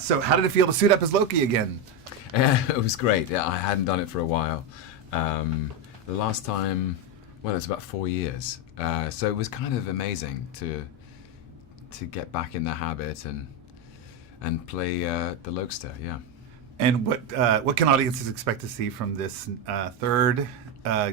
So how did it feel to suit up as Loki again? It was great. Yeah, I hadn't done it for a while. The last time, well, it's about 4 years. So it was kind of amazing to get back in the habit and play the Lokester. Yeah. And what can audiences expect to see from this third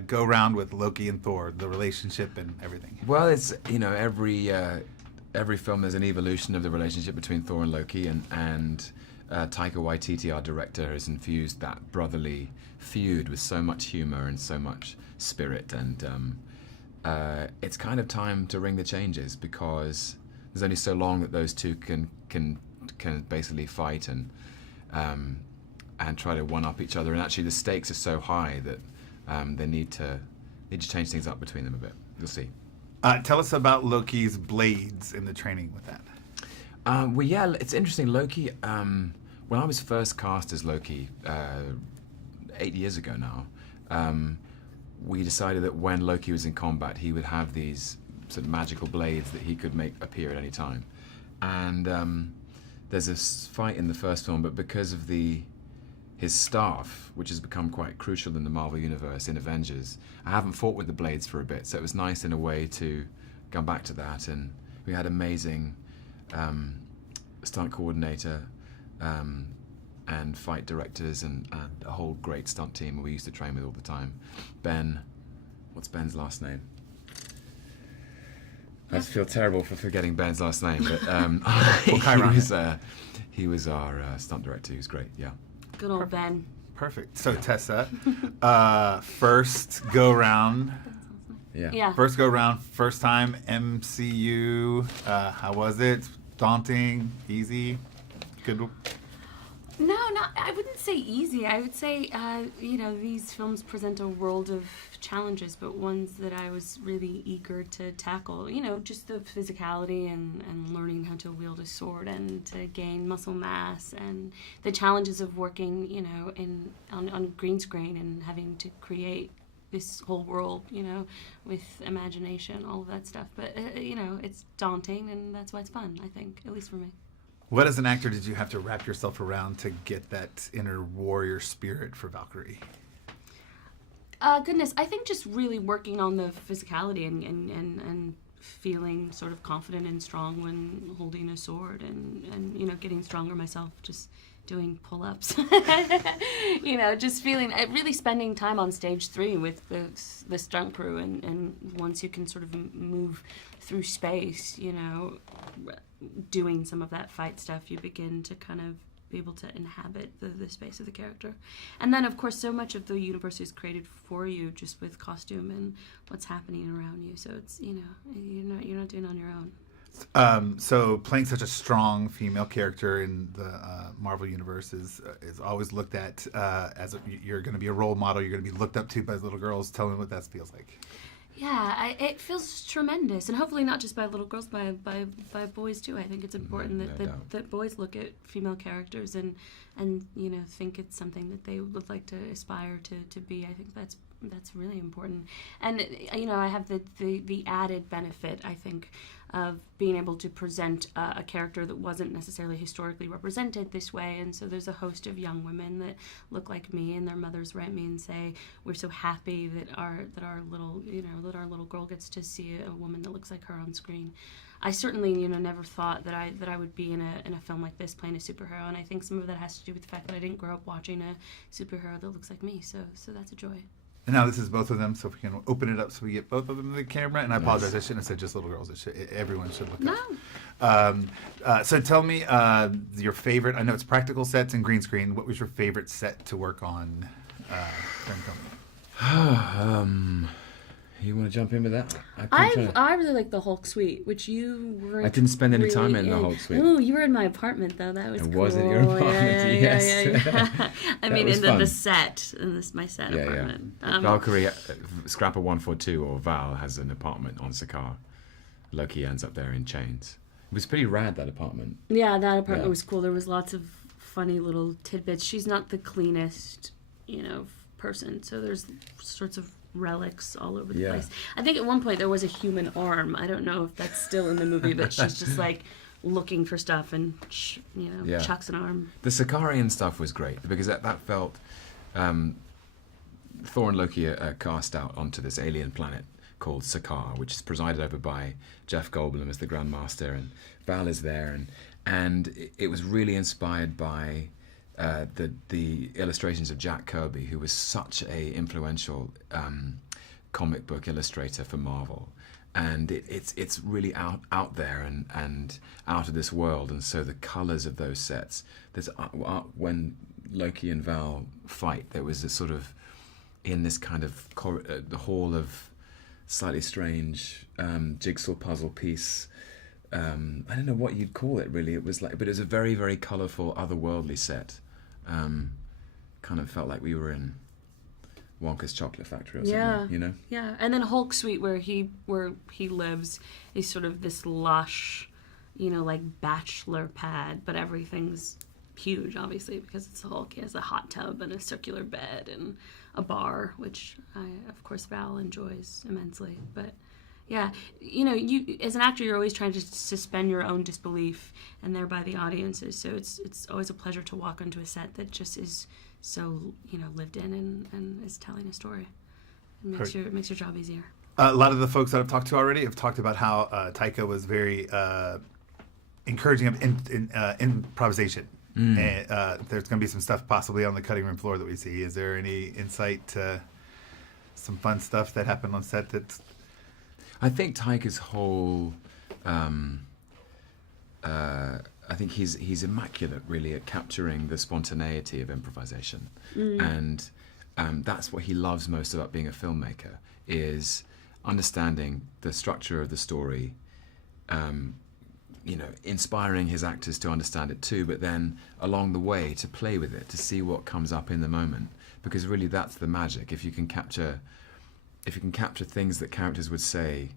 go round with Loki and Thor, the relationship and everything? Well, it's every film there's an evolution of the relationship between Thor and Loki, and Taika Waititi, our director, has infused that brotherly feud with so much humor and so much spirit, and it's kind of time to ring the changes, because there's only so long that those two can basically fight and try to one-up each other, and actually the stakes are so high that they need to change things up between them a bit. You'll see. Tell us about Loki's blades and the training with that. Well, yeah, it's interesting. Loki, when I was first cast as Loki 8 years ago now, we decided that when Loki was in combat, he would have these sort of magical blades that he could make appear at any time. And there's a fight in the first film, but because of his staff, which has become quite crucial in the Marvel Universe, in Avengers, I haven't fought with the blades for a bit, so it was nice in a way to come back to that. And we had amazing stunt coordinator and fight directors and a whole great stunt team we used to train with all the time. Ben, what's Ben's last name? I just feel terrible for forgetting Ben's last name, but he was our stunt director. He was great, yeah. Good old Ben. Perfect. So Tessa, first go round. Yeah. First go round, first time MCU. How was it? Daunting? Easy? Good? No, I wouldn't say easy. I would say, these films present a world of challenges, but ones that I was really eager to tackle. Just the physicality and learning how to wield a sword and to gain muscle mass, and the challenges of working, on green screen and having to create this whole world, with imagination, all of that stuff. But, it's daunting, and that's why it's fun, I think, at least for me. What as an actor did you have to wrap yourself around to get that inner warrior spirit for Valkyrie? Goodness, I think just really working on the physicality and feeling sort of confident and strong when holding a sword and getting stronger myself, just doing pull-ups. Just feeling, really spending time on stage 3 with the stunt crew, and once you can sort of move through space, doing some of that fight stuff, you begin to kind of be able to inhabit the space of the character. And then, of course, so much of the universe is created for you just with costume and what's happening around you. So it's, you're not doing it on your own. So playing such a strong female character in the Marvel Universe is always looked at as you're going to be a role model. You're going to be looked up to by little girls. Tell me what that feels like. Yeah, it feels tremendous, and hopefully not just by little girls, by boys too. I think it's important that boys look at female characters and think it's something that they would like to aspire to be. I think that's really important. And I have the added benefit, I think, of being able to present a character that wasn't necessarily historically represented this way. And so there's a host of young women that look like me, and their mothers write me and say, we're so happy that our little girl gets to see a woman that looks like her on screen. I certainly never thought that I would be in a film like this playing a superhero, and I think some of that has to do with the fact that I didn't grow up watching a superhero that looks like me. So that's a joy. And now this is both of them, so if we can open it up so we get both of them in the camera. And I apologize, I shouldn't have said just little girls. Everyone should look up. So tell me your favorite. I know it's practical sets and green screen. What was your favorite set to work on during filming? You want to jump in with that? I really like the Hulk suite, which you were. I didn't spend any time in the Hulk suite. Oh, you were in my apartment though. That was cool. Was it your apartment? Yes. Yeah. I mean, in the set, my set apartment. Yeah. Valkyrie, Scrapper 142 or Val has an apartment on Sakaar. Loki ends up there in chains. It was pretty rad, that apartment. Yeah, that apartment was cool. There was lots of funny little tidbits. She's not the cleanest, person. So there's sorts of relics all over the place. I think at one point there was a human arm. I don't know if that's still in the movie, but she's just like looking for stuff and chucks an arm. The Sicarian stuff was great because that felt Thor and Loki are cast out onto this alien planet called Sakaar, which is presided over by Jeff Goldblum as the Grand Master, and Val is there, and it was really inspired by the illustrations of Jack Kirby, who was such a influential comic book illustrator for Marvel. And it's really out there and out of this world, and so the colours of those sets. There's when Loki and Val fight, there was a sort of in this kind of the hall of slightly strange jigsaw puzzle piece. I don't know what you'd call it really. It was like, but it was a very, very colourful, otherworldly set. Kind of felt like we were in Wonka's Chocolate Factory or something, you know? Yeah, and then Hulk Suite, where he lives, is sort of this lush, like bachelor pad, but everything's huge, obviously, because it's Hulk. He has a hot tub and a circular bed and a bar, which of course Val enjoys immensely. But yeah, you as an actor, you're always trying to suspend your own disbelief, and thereby the audience's. So it's always a pleasure to walk onto a set that just is so lived in and is telling a story. It makes your job easier. A lot of the folks that I've talked to already have talked about how Taika was very encouraging of improvisation. And there's going to be some stuff possibly on the cutting room floor that we see. Is there any insight to some fun stuff that happened on set that's... I think Taika's whole... I think he's immaculate, really, at capturing the spontaneity of improvisation. And that's what he loves most about being a filmmaker, is understanding the structure of the story, inspiring his actors to understand it too, but then along the way to play with it, to see what comes up in the moment. Because really that's the magic. If you can capture things that characters would say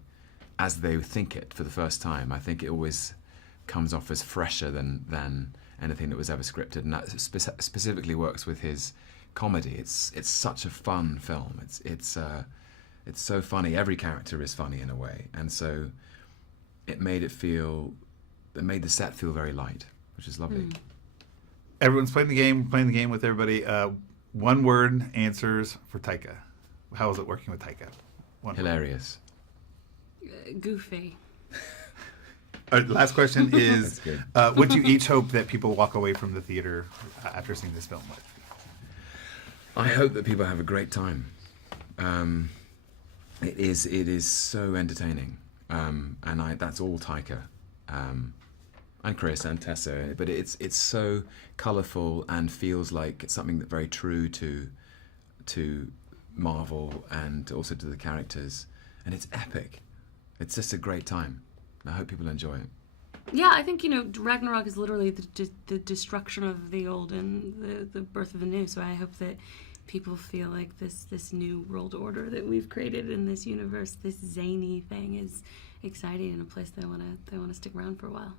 as they think it for the first time, I think it always comes off as fresher than anything that was ever scripted, and that specifically works with his comedy. It's such a fun film. It's so funny. Every character is funny in a way, and so it made the set feel very light, which is lovely. Everyone's playing the game with everybody. One word answers for Taika. How was it working with Taika? Hilarious. Goofy. Last question is, what do you each hope that people walk away from the theater after seeing this film with? I hope that people have a great time. It is so entertaining, and that's all Taika, and Chris and Tessa. But it's so colourful and feels like it's something that's very true to Marvel and also to the characters, and it's epic. It's just a great time. I hope people enjoy it. Yeah, I think, Ragnarok is literally the destruction of the old and the birth of the new. So I hope that people feel like this new world order that we've created in this universe, this zany thing, is exciting and a place they want to stick around for a while.